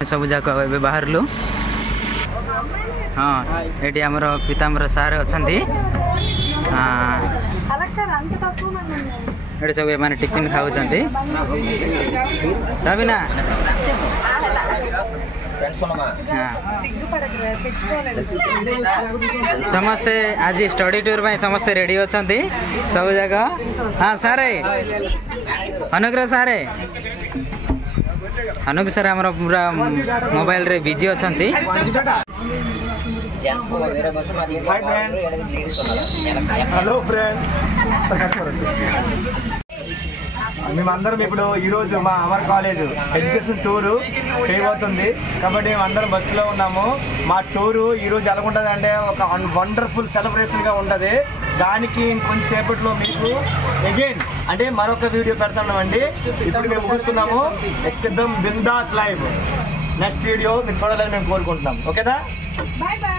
सब जाक ए बाहरलु हाँ ये आमर पीताम्बर सार अच्छा ये सब ये टिफिन खाऊ रवीना समस्ते आज स्टडी टूर में समस्ते रेडी अच्छा सब जगह हाँ सारे अनुग्रह सारे अनुग्रह सर आमर पूरा मोबाइल रे बिजी अच्छा हेलो फ्रेंड्स మేమందరం ఇప్పుడు ఈ రోజు మా అమర్ కాలేజ్ ఎడ్యుకేషన్ టూర్ చేయబోతుంది కాబట్టి మేమందరం బస్సులో ఉన్నాము. మా టూరు ఈ రోజు ఎలా ఉంటుంది అంటే ఒక వండర్ఫుల్ సెలబ్రేషన్ గా ఉంటది. దానికి ఇంకొంచెం సేపట్లో మీకు అగైన్ అంటే మరొక వీడియో పెడతామండి. ఇప్పుడు మేము చూస్తున్నాము ఎక్దం బిందాస్ లైవ్. నెక్స్ట్ వీడియో మీరు చూడాలని మేము కోరుకుంటున్నాం. ఓకేనా? By by.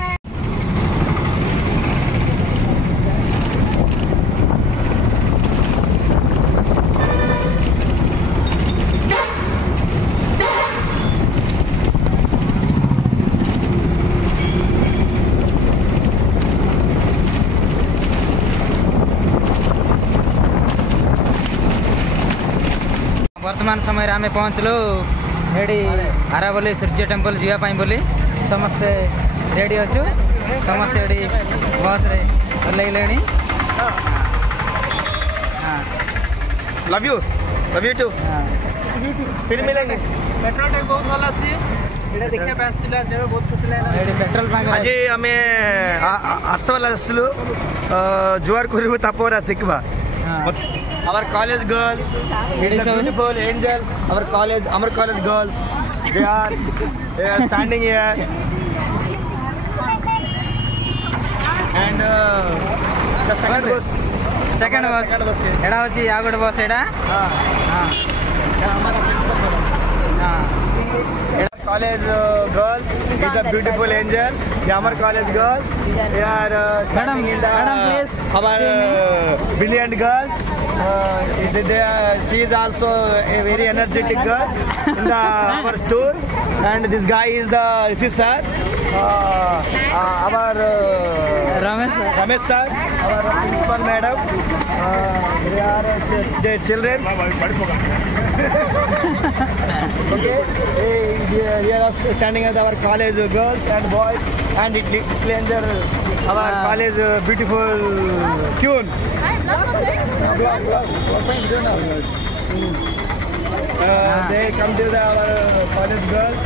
वर्तमान समय आम पहुँचलु ये आरावली सूर्य टेम्पल जावाई बोली समस्ते रेडी अच्छु समस्ते ये बस रे ओल्ले लव यू टू फिर मिलेंगे. पेट्रोल टैंक बहुत भल अच्छी देखा बहुत खुशी लगे. पेट्रोल पंप आज आम आसवाला जुआर कर तपोरा देखा our college girls the beautiful angels our college girls they are standing here and the second bus एडा होची यागड बस एडा college girls with the beautiful angels the our college girls they are madam please our brilliant girls she is also a very energetic girl in the our tour and this guy is the sir our Ramesh sir our principal madam they are the children okay we are standing at our college girls and boys and it cleanser our college beautiful tune they come to our college girls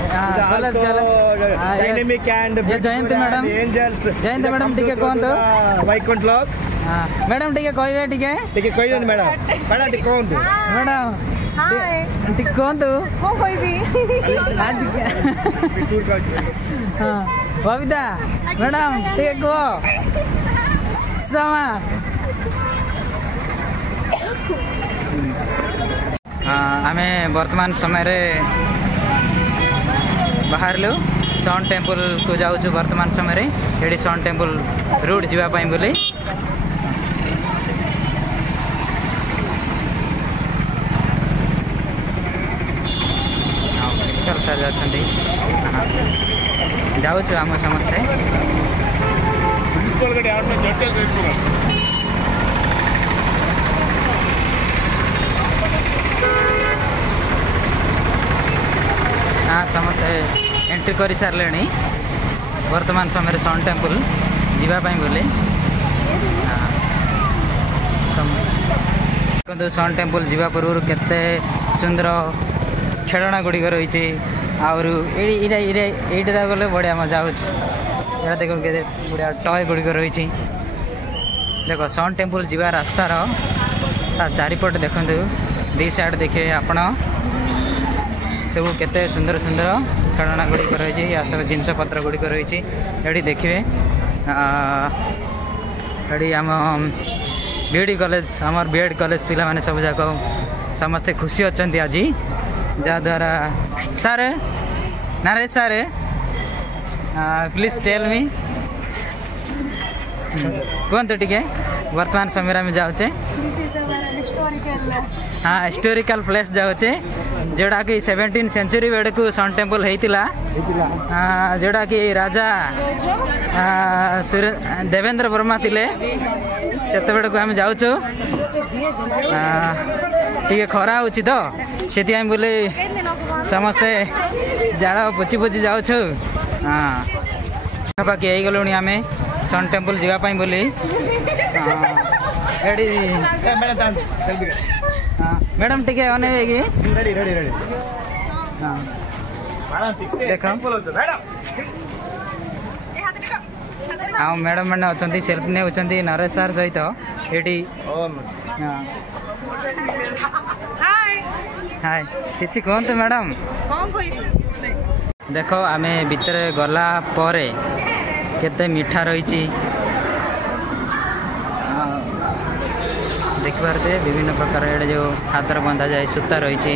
dynamic and Jayanti madam angels Jayanti madam टिके कौन तो Vaikunth log madam टिके कहबे टिके कहि दन madam टिके कौन तो मैडम हाय टिके कौन तो कोई भी आज टूर का हां बबीता मैडम टिके को समा आमे वर्तमान समय रे बाहरलु सन टेम्पल को जाऊँ वर्तमान समय रे ये सन टेम्पल रूट जावाई बोली सर जाऊँ आम समस्ते हाँ समस्ते एंट्री कर सारे वर्तमान समय सन टेम्पल जावाई बोली देखो सन टेम्पल जावा पूर्व केते सुंदर खेलना गुड़िक रही आईटा गले बढ़िया मजा हो देखो के बढ़िया टय गुड़िक रही देख सन टेम्पल जा रास्तार चारिपट देखु दी साइड देखिए आपण सब केते सुंदर सुंदर खेलना गुड़िक रही सब जिनपतर गुड़िक रही ये देखिए ये आम बीएड कॉलेज आमर बीएड कॉलेज पिला माने सब जाक समस्ते खुशी अच्छा आज जद्वारा sir Naresh sir please tell me कहतु टे वर्तमान समय में जाऊे हाँ हिस्टोरिकल प्लेस जाऊे जोड़ा कि 17 सेंचुरी बेड़कू सन टेम्पल होता जोड़ा कि राजा देवेंद्र वर्मा थिले से बेड़क आम जाऊँ टे खरा हो से बोले समस्ते जाड़ पोची पोची जाऊँ पाखी आई गलु आम सन टेम्पल जावाई बोली मैडम टे अने कि देख हाँ मैडम मैंने अच्छा सेल्फी नहीं नरेश सार सहित ये हाय किसी कहतु मैडम देख आम भितर गला केते मीठा रही देख पारे विभिन्न प्रकार ये जो हाथ बंधा जाए सूता रही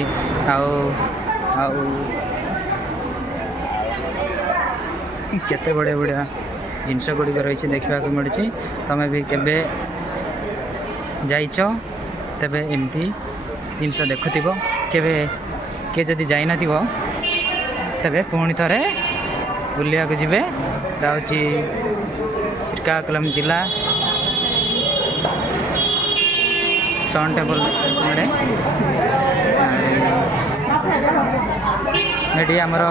केते बढ़िया बढ़िया जिनस गुड़िक रही देखा मिली तमें भी केबे जाइछ तेबे एमती जिनस देखुव केबे किए जदि जाई नथिबो तेबे पुणी थरे बुलिया को जिबे राउची श्रीकाकुलम जिला सन टेम्पल ये आमर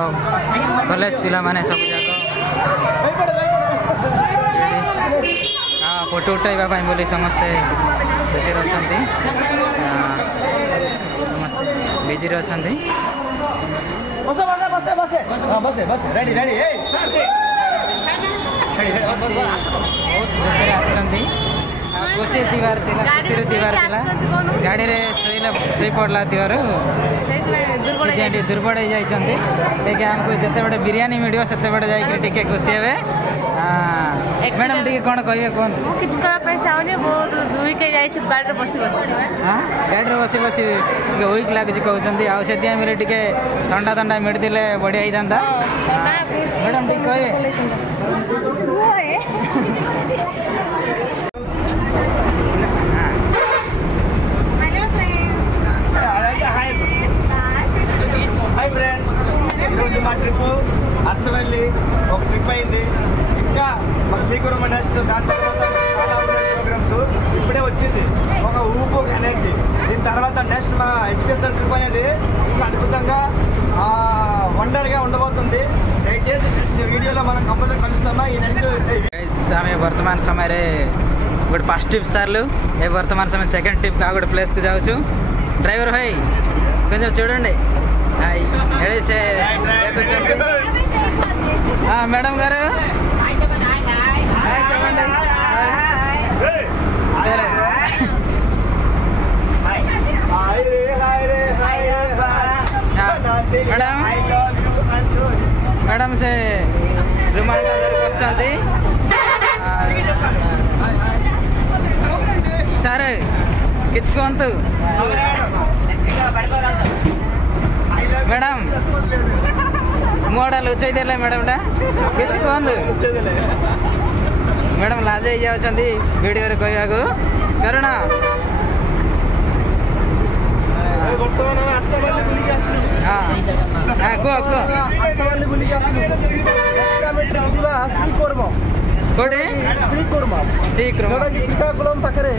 कॉलेज पिला माने सब जाक हाँ फोटो उठाइबा बोली समस्ते खुशी अच्छा समस्ते बिजी अच्छा खुशी तिहार खुशी तिहार गाड़ी में शोई पड़ा दुर्बल हो जाती आमको जिते बड़े बिरियानी मिल से जाके खुशी हे मैडम टे कौन कहे कहते किसी चाहूनी बहुत दुई के गाड़ी बस बस हाँ गाड़ी में बस बस वीक लगुच कहते आसे टे ठंडा ठंडा मिलते बढ़िया होता मैडम टे कहे మా ట్రిప్ అర్సవల్లి ఒక ట్రిప్ అయింది ఇంకా మా శ్రీకురం నెక్స్ట్ దాని తర్వాత చాలా ప్రోగ్రామ్స్ ఇప్పుడే వచ్చింది ఒక ఊపు ఎనర్జీ దీని తర్వాత నెక్స్ట్ మా ఎడ్యుకేషన్ ట్రిప్ అనేది ఇంకా అద్భుతంగా వండర్గా ఉండబోతుంది దయచేసి నెక్స్ట్ వీడియోలో మనం కంపల్సరీ కలుస్తామా ఈ నెక్స్ట్ आम वर्तमान समय गोटे 5 ट्रिप सारू ये वर्तमान समय सेकेंड ट्रिप आ गोटे प्लेस को जाऊँ ड्राइवर भाई కొంచెం చూడండి से हाँ मैडम गारू చెప్పండి సరే मैडम मैडम से रुमाल वस्ती सर किच कहतु मैडम मुड़ा लुचाई देले मैडम टा किसी कहतु मैडम लाज जाती वीडियो रे कहवा कारण हाँ कह कौटे श्रीकाकुलम पाखे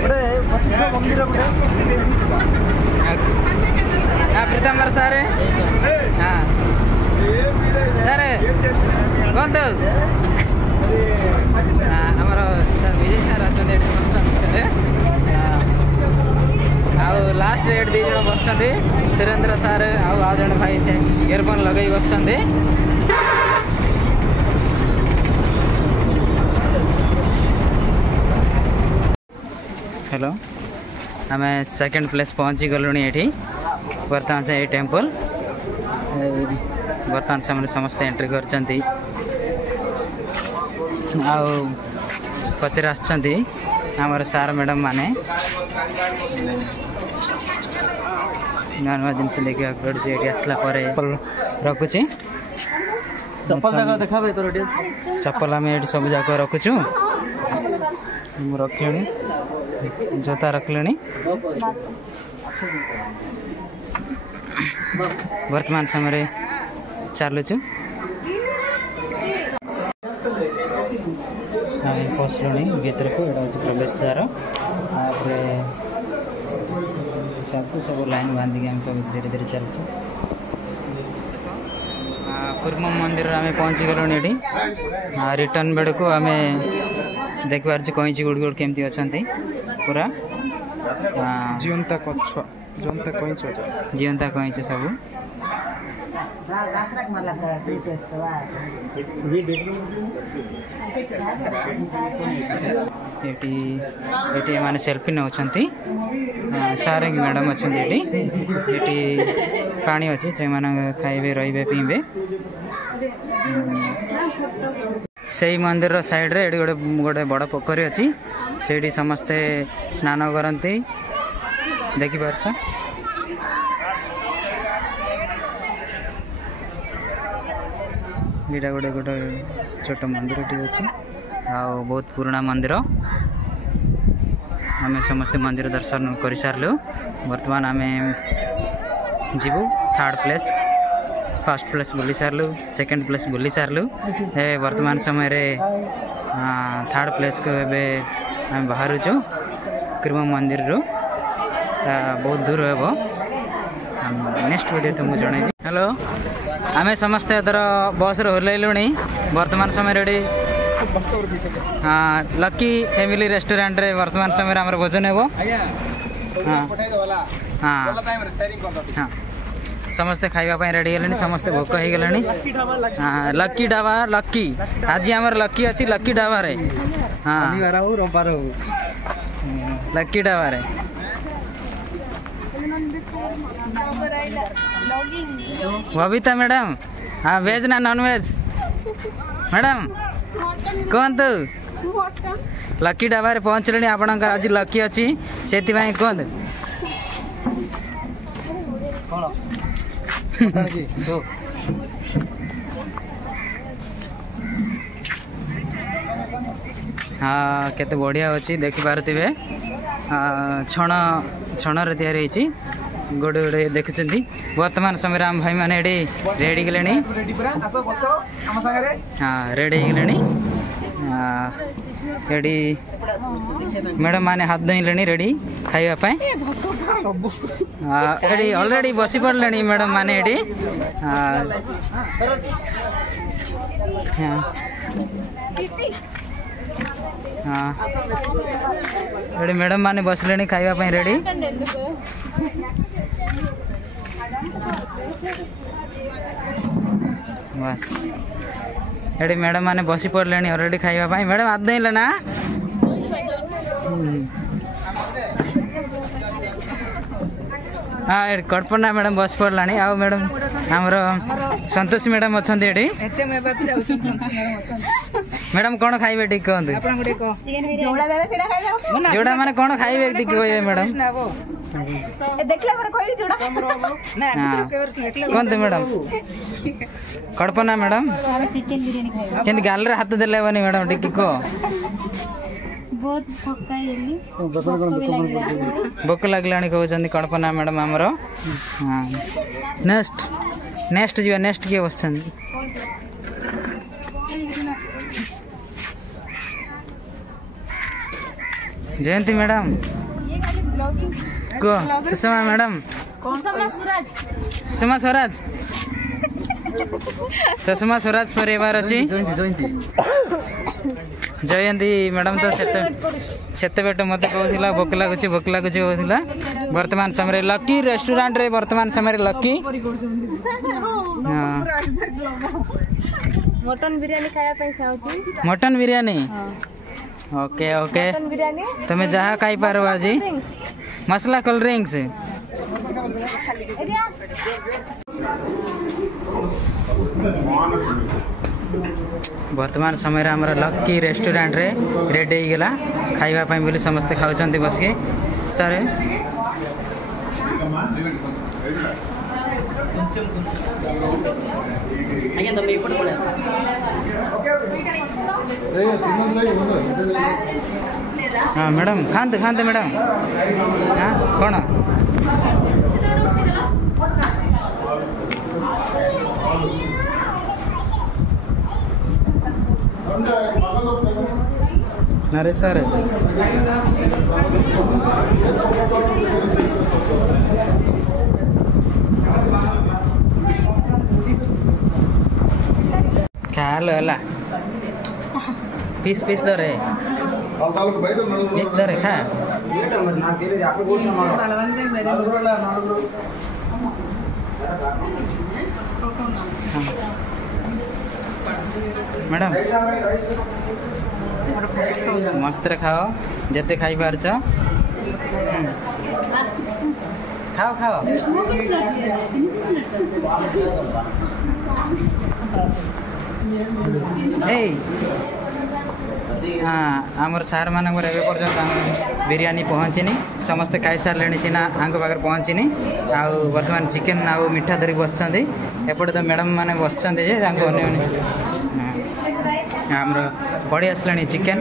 गोटे प्रसिद्ध मंदिर हाँ प्रीतम सारे हाँ सारे कहतु आमर विजय सार अच्छा लास्ट रेट दी जन बस सुरेंद्र सार आउ जन भाई से इयरफोन लगे बस हेलो आम सेकेंड प्लेस पहुँची गलु ये बर्तमान से टेम्पल बर्तमान समय समस्ते एंट्री कर पचर आमर सार मैडम माने नुआ नुआ जिन देखा पड़े आसला रखुची चप्पल जाक देखा चप्पल आम ये सब जाक रखुचु रखली जोता रखली वर्तमान समय चलुचु पशुणी भीतर को यहाँ हूँ प्रवेश द्वार चलु सब लाइन बांधिक आम सब धीरे धीरे चलु कुर्म मंदिर आम पहुँची गलु ये रिटर्न बेड़ को आम देख पार्छ कईची गुड़ गुड़ केमती अच्छा पूरा जीवंता कईच सब ये माने सेल्फी नौ सारंगी मैडम अच्छा ये पानी अच्छी से खाइबे रही पीबे से मंदिर साइड रे गोटे गोटे बड़ पोखरी अच्छी से समस्ते स्नान करती देखी पार्छ ये गोटे गोटे छोट मंदिर अच्छी आ बहुत पुराना मंदिर आम समस्ते मंदिर दर्शन कर सारू वर्तमान आम जीवु थर्ड प्लेस फर्स्ट प्लेस बुली सारू सेकेंड प्लेस बुली सारू वर्तमान समय रे थर्ड प्लेस को एबे आम बाहर कृम मंदिर रू बहुत दूर हे नेक्स्ट वीडियो तुमको जनइबी। हेलो आम समस्ते एथर बस ओह्लैलु वर्तमान समय रे लकी फैमिली रेस्टोरेंट रे वर्तमान समय आम भोजन हे हाँ समस्ते खाइबा रेडी है समस्ते भोक हो गले लकी ढाबा लकी आज आम लकी अच्छी लकी ढाबा रे हाँ लकी ढाबा रे बबीता मैडम हाँ वेज ना नॉन वेज मैडम कहतु लकी ढाबा रे पहुँचले आपणकर आज लकी अच्छी से कहतु हाँ केते बढ़िया अच्छी देखी पारे छण छण रे या गोटे गोटे देखुं वर्तमान समय आम भाई मैंने रेडी गले हाँ रेडी गले रेडी मैडम माने हाथ धोले रेडी खाइबापी ऑलरेडी बसी पड़े मैडम माने हाँ ये मैडम माने बसले खाइबापी रेडी बस ये मैडम माने बसी पड़े ऑलरेडी खाइबापी मैडम हाथ धोले ना हाँ कल्पना मैडम बस पड़ला आ मैडम आमर संतोष मैडम अच्छा मैडम कौन खाइबे ठीक कहते जोड़ा माने कौन खाइबे ठीक कहबे मैडम कहते मैडम कल्पना मैडम के गाल रे हाथ देले बनी मैडम ठीक कह भोक लगला कहते कल्पना मैडम आमर हाँ नेक्स्ट नेक्स्ट जी नेक्स्ट किए बस जयंती मैडम को सुषमा मैडम सुषमा स्वराज सुषमा स्वराज परिवार अच्छी जयंती मैडम तो सेते बेट मत कहला भोक लगुच कहला वर्तमान समय लकी रेस्टोरेंट रे वर्तमान समय लकी मटन बिरयानी खाया पे चाहूची मटन बिरयानी ओके ओके तुम्हें जहाँ खाई पार आज मसला कोल्ड ड्रिंक्स वर्तमान समय आमर लकी रेस्टोरेंट रे रेडी हो गला खाइबा बोली समस्ते खाऊँ बस के सर हाँ मैडम खाते खाते मैडम हाँ कौन నరేష్ సార్ ख्याल होला पीस पीस दरे पीस दरे खा मैडम मस्त खाओ जिते खाई पार खाओ खाओ आमर सार मानकर एवं पर्यटन बिरियानी पहुँचनी समस्ते खाई सारे सीना आंक पाखे पहुँचनी आउ बर्तमान चिकेन आउ मिठा धरिक बस एपटे तो मैडम मैंने बस आमर पड़े आसला चिकेन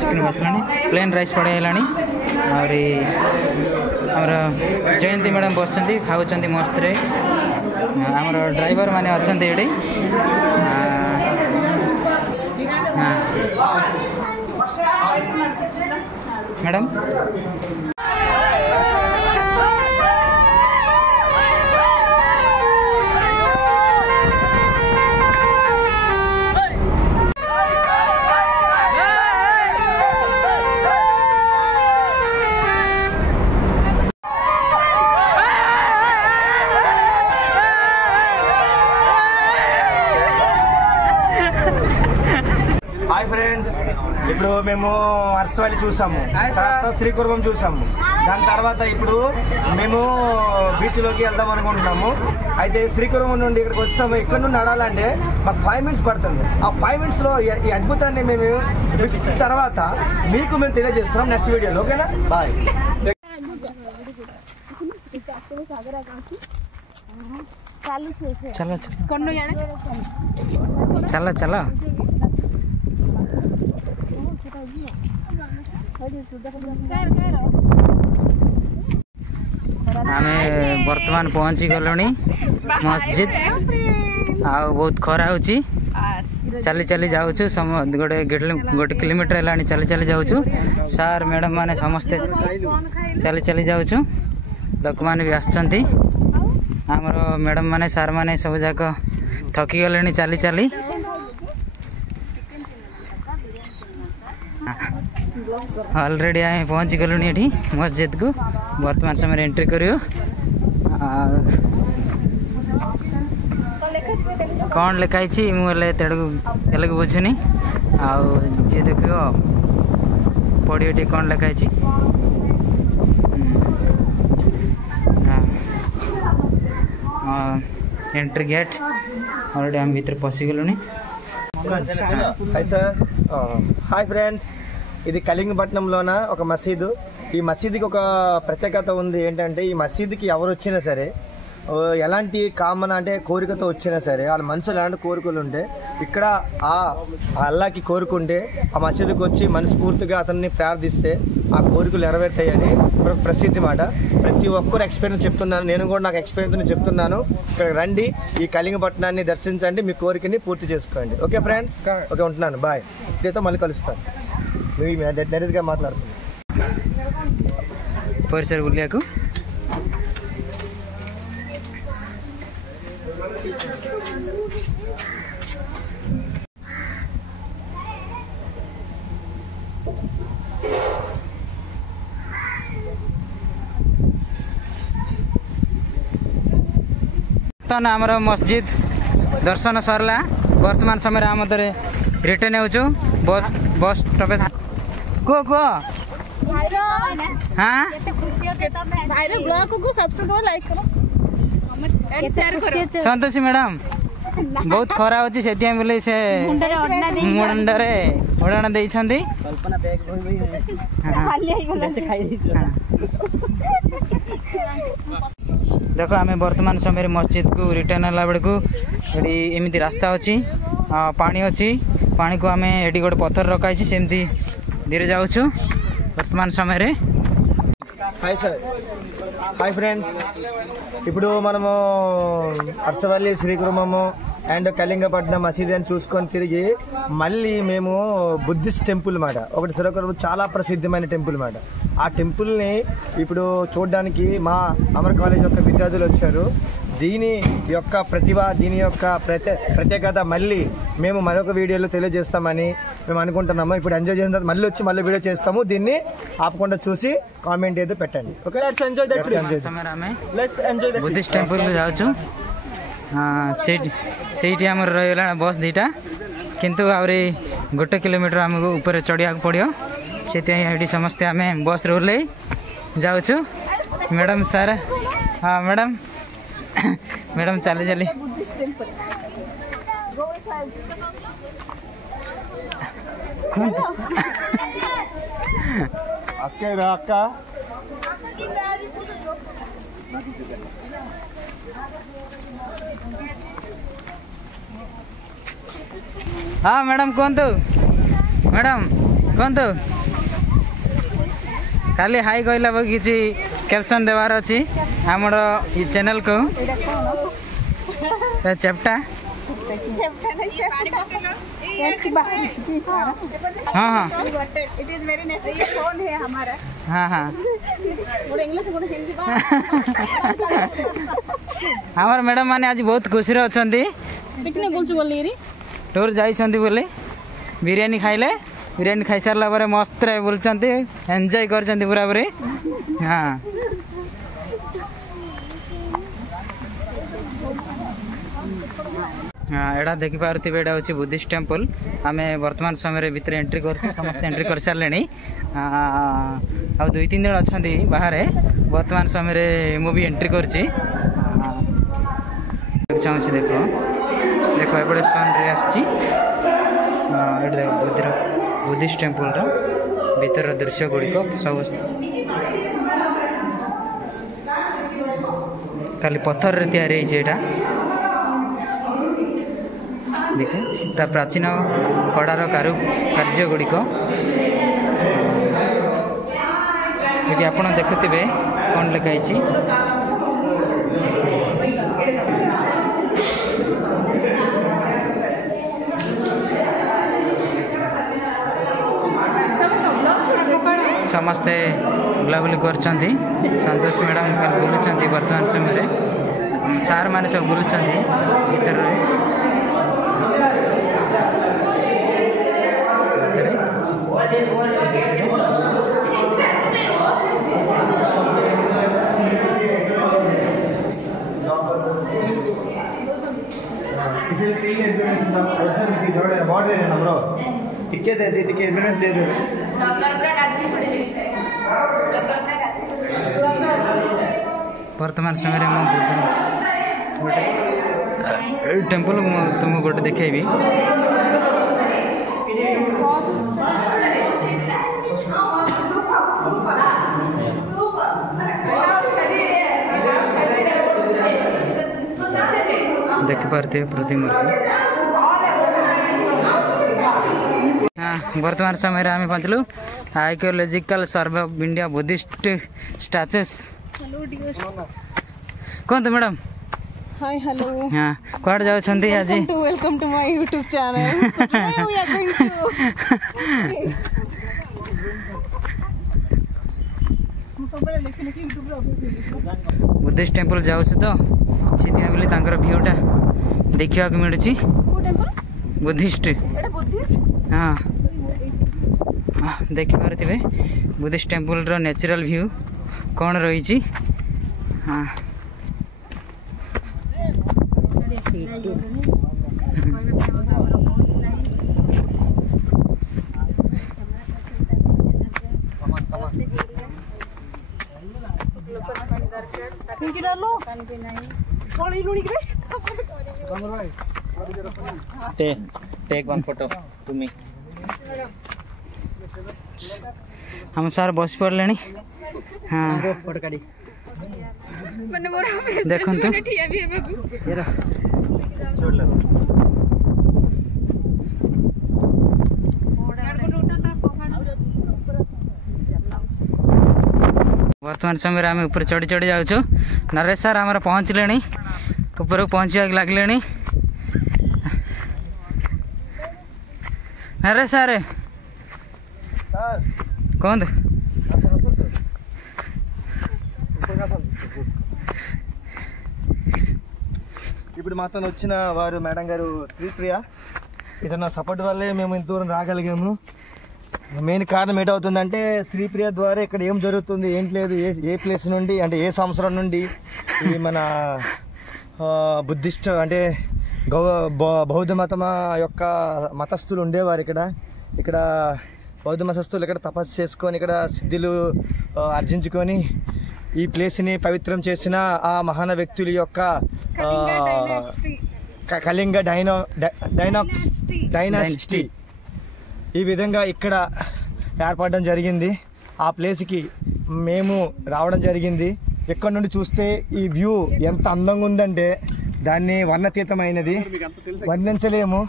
चिकेन बसला प्लेन राइस पड़े और आमर जयंती मैडम बस खाऊ मस्त आमर ड्राइवर माने अच्छा ये मैडम हाय फ्रेंड्स ఇప్పుడు మేము అర్సవల్లి చూసాము తర్వాత శ్రీకుర్మం చూసాము దాని తర్వాత ఇప్పుడు మేము బీచ్ లోకి వెళ్దాం అనుకుంటున్నాము అయితే శ్రీకుర్మం నుండి ఇక్కడికి వచ్చాము ఇక్కడ నుండి నడాలంటే మాకు 5 మినిట్స్ పడుతుంది ఆ 5 మినిట్స్ లో ఈ అద్భుతాన్ని మేము తర్వాత మీకు మేము తెలియజేస్తున్నాం నెక్స్ట్ వీడియోలో ఓకేనా బాయ్ चलो चलो चलो आमे वर्तमान पहुँची गलुनी मस्जिद आ बहुत खरा होची चली चली जाऊँ गोटे किलोमीटर है चली चली जाऊँ सार मैडम माने समस्ते चली चली जाऊँ लोक मैंने भी आसछंती आमर मैडम माने सार माने सब जाक थकी गले चली चली ऑलरेडी आम पहुँची गलु ये मस्जिद को वर्तमान समय एंट्री करियो कौन लिखाई मुझे तेलुगु बुझुनी आउ जी देख पढ़िए टी कौन लिखाई एंट्री गेट ऑलरेडी आम भीतर पशिगलु हाय सर हाय फ्रेंड्स ఇది కలింగపట్నంలోన ఒక మసీదు ఈ మసీదుకి ఒక ప్రత్యేకత ఉంది ఏంటంటే ఈ మసీదుకి ఎవరు వచ్చినా సరే ఎలాంటి కామన్ అంటే కోరికతో వచ్చినా సరే వాళ్ళ మనసులో ఎలాంటి కోరికలు ఉంటే ఇక్కడ ఆ అల్లాహకి కోరుకుంటే ఆ మసీదుకి వచ్చి మనస్ఫూర్తిగా అతన్ని ప్రార్థిస్తే ఆ కోరికలు నెరవేరుతాయని ఒక ప్రసిద్ధి మాట ప్రతి ఒక్కరు ఎక్స్పీరియన్స్ చెప్తున్నాను నేను కూడా నాకు ఎక్స్పీరియన్స్ చెప్తున్నాను ఇక్కడ రండి ఈ కలింగపట్నాన్ని దర్శించండి మీ కోరికని పూర్తి చేసుకోండి ఓకే ఫ్రెండ్స్ ఓకే ఉంటున్నాను బాయ్ ఇదేతో మళ్ళీ కలుస్తాను నరేష్గా మాట్లాడుతున్నాను పరిసర గుళ్ళకు आमर मस्जिद दर्शन सरला वर्तमान समय आम रिटर्न हो बस बस स्टॉपेज कह हाँ संतोषी मैडम बहुत खरा अच्छी से बोले से मुंडरे ओढ़ाण दे देख आम वर्तमान समय मस्जिद को रिटर्न है बेलू ये एमती रास्ता अच्छी पानी अच्छी पानी को आम ये गोटे पत्थर रखाई सेमती धीरे जाऊँ वर्तमान समय हाय सर हाय फ्रेंड्स ఇప్పుడు మనము అర్సవల్లి శ్రీకుర్మము అండ్ కళింగపట్నం మసీదు అని చూసుకొని తిరిగి మళ్ళీ మేము బుద్ధిస్ట్ టెంపుల్ మాట ఒకటి శ్రీకాకుళం చాలా ప్రసిద్ధమైన టెంపుల్ మాట. ఆ టెంపుల్ని ఇప్పుడు చూడడానికి మా అమర్ కాలేజ్ యొక్క విద్యార్థులు వచ్చారు. దీని యొక్క ప్రతిభ, దీని యొక్క ప్రత్యేకత మళ్ళీ మేము మరొక వీడియోలో తెలియజేస్తామని మేము అనుకుంటున్నాము. ఇప్పుడు ఎంజాయ్ చేసిన తర్వాత మళ్ళీ వచ్చి మళ్ళీ వీడియో చేస్తాము. దీన్ని ఆపకుండా చూసి కామెంట్ ఏదో పెట్టండి. Okay, let's enjoy that trip. Let's enjoy that Buddhist temple ଯାଉଛୁ। ସେଇଠି ଆମର ରହିଗଲା ବସ୍ ଦୁଇଟା, କିନ୍ତୁ ଆହୁରି 1 କିଲୋମିଟର ଆମକୁ ଉପରେ ଚଢ଼ିବାକୁ ପଡ଼ିବ। ସେଥିପାଇଁ ଏଠି ସମସ୍ତେ ଆମେ ବସ୍ରେ ଓହ୍ଲେଇ ଯାଉଛୁ। ମ୍ୟାଡ଼ାମ୍ ସାର୍, ହଁ ମ୍ୟାଡ଼ାମ୍ ମ୍ୟାଡ଼ାମ୍ ଚାଲି ଚାଲି అక్క ହଁ ମ୍ୟାଡ଼ାମ୍ କୁହନ୍ତୁ। ମ୍ୟାଡ଼ାମ୍ କୁହନ୍ତୁ। ଖାଲି ହାଇ କହିଲା କିଛି କ୍ୟାପସନ୍ ଦେବାର ଅଛି ଆମର ଇ ଚ୍ୟାନେଲ୍କୁ। ଚେପ୍ଟା हाँ हाँ हाँ हाँ हमार मैडम माने आज बहुत खुशी अच्छा टूर जाइछन्ति बोले बिरयानी खाइले बिरयानी खाई सारा पर मस्त बोलते एंजॉय कर पूरा पूरी। हाँ हाँ एटा देखिपे एटा हूँ बुद्धिस्ट टेम्पल। आम वर्तमान समय भितर एंट्री कर समस्त एंट्री कर सारे आ 2-3 जन अच्छा बाहर वर्तमान समय मु भी एंट्री कर चाहूँ। देख देख एपटे सन रे आसी बुद्धिस्ट टेम्पल भीतर दृश्य गुड़िक सब खाली पत्थर रे तैयारी होता देखिए प्राचीन कड़ार कार्य गुड़िक ये आप देखुवे कौन लिखाई समस्ते बुलाबुली कर संतोष मैडम बुलूँ वर्तमान समय सार मैंने सब बुलूँ भीतर वर्तमान समय टेम्पल तुमको गोटे देखेबी। देख पारते प्रतिमूर्ति। हाँ वर्तमान समय आम पहुँचलु archaeological survey of India Buddhist statues. कौन तो मैडम हाय हेलो हाँ कौड़ जाओ छंदी आज welcome to my YouTube channel. Buddhist temple जाऊँ तो से बोली भ्यूटा देखा मिलूँ बुद्धिस्ट। हाँ देखिपे बुद्धिस्ट टेम्पल रो नेचुरल व्यू कौन रही। हाँ take one photo to me. हम सार बस पड़े। हाँ देखो तो वर्तमान समय आम ऊपर चढ़ी चढ़ी जाऊँ। नरेश सर आम पहुँचले ऊपर पहुँचा लगे अरे सर कौन ఇప్పుడు మాతో వచ్చిన వారు మేడం గారు శ్రీప్రియ. ఇతను సపోర్ట్ వల్లే మేము ఇంత దూరం రాగలిగాము. మెయిన్ కారణం ఏంటవుతుందంటే శ్రీప్రియ ద్వారా ఇక్కడ ఏం జరుగుతుంది ఏంటి లేదు, ఏ ప్లేస్ నుండి అంటే ఏ సంవత్సరం నుండి ఈ మన బుద్ధిస్ట్ అంటే బౌద్ధ మతం యొక్క మతస్థులు ఉండేవారు ఇక్కడ బౌద్ధ మతస్థులు ఇక్కడ తపస్సు చేసుకొని ఇక్కడ సిద్ధులు ఆర్జించుకొని ఈ ప్లేస్ని పవిత్రం చేసిన ఆ మహాన వ్యక్తుల యొక్క కళింగ డైనాసిటీ ఈ విధంగా ఇక్కడ ఏర్పడడం జరిగింది. ఆ ప్లేస్కి మేము రావడం జరిగింది. ఇక్కడ నుండి చూస్తే ఈ వ్యూ ఎంత అందంగా ఉందంటే దాన్ని వర్ణతీతమైనది, వర్ణించలేము.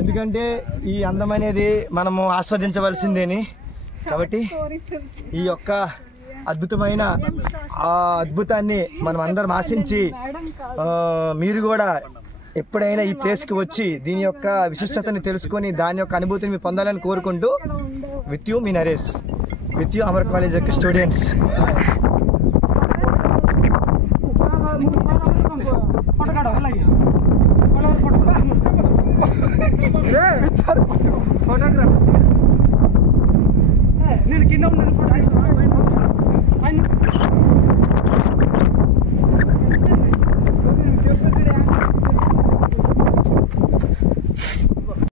ఎందుకంటే ఈ అందం అనేది మనము ఆస్వాదించవలసిందేని. కాబట్టి ఈ యొక్క అద్భుతమైన ఆ అద్భుతాన్ని మనం అందరం ఆశించి మీరు కూడా ఎప్పుడైనా ఈ ప్లేస్కి వచ్చి దీని యొక్క విశిష్టతని తెలుసుకొని దాని యొక్క అనుభూతిని మీరు పొందాలని కోరుకుంటూ with you me Naresh, with you Amar college యొక్క స్టూడెంట్స్.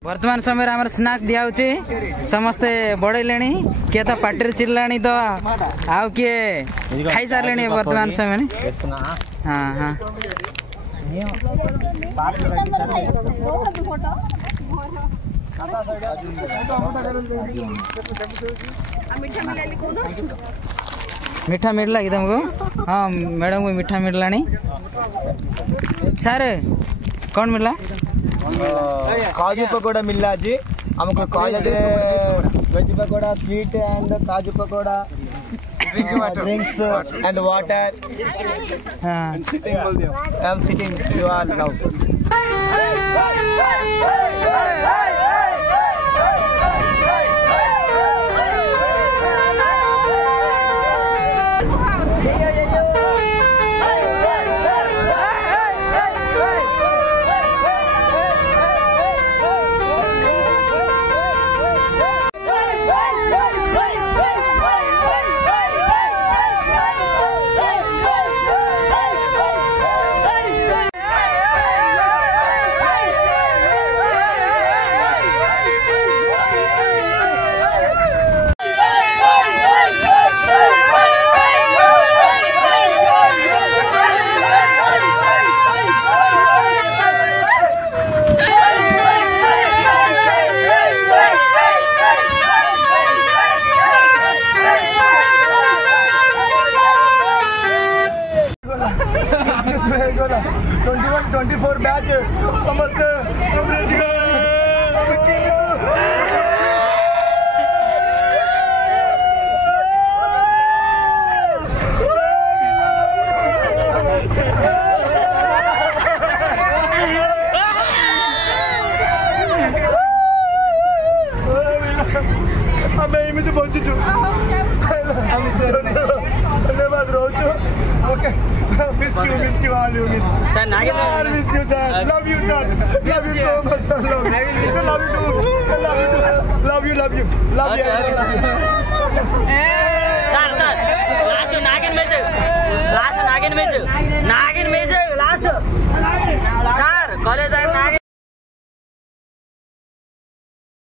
वर्तमान समय आम स्नाक दिया समस्ते बढ़े किए तो पार्टी चिल्ला तो आउ किए खाई सारे वर्तमान समय हाँ हाँ मीठा मिलला कि तुमको? हाँ मैडम को मीठा मिलला नहीं सर कौन मिला? काजू पकोड़ा मिला जी हमको. College veg pakora, sweet and kaju pakora, drinks and water. I am sitting you are now. Batch समझते धन्यवाद रोजू. Okay miss you all you miss sir miss you sir love you sir love you so much sir love you too love you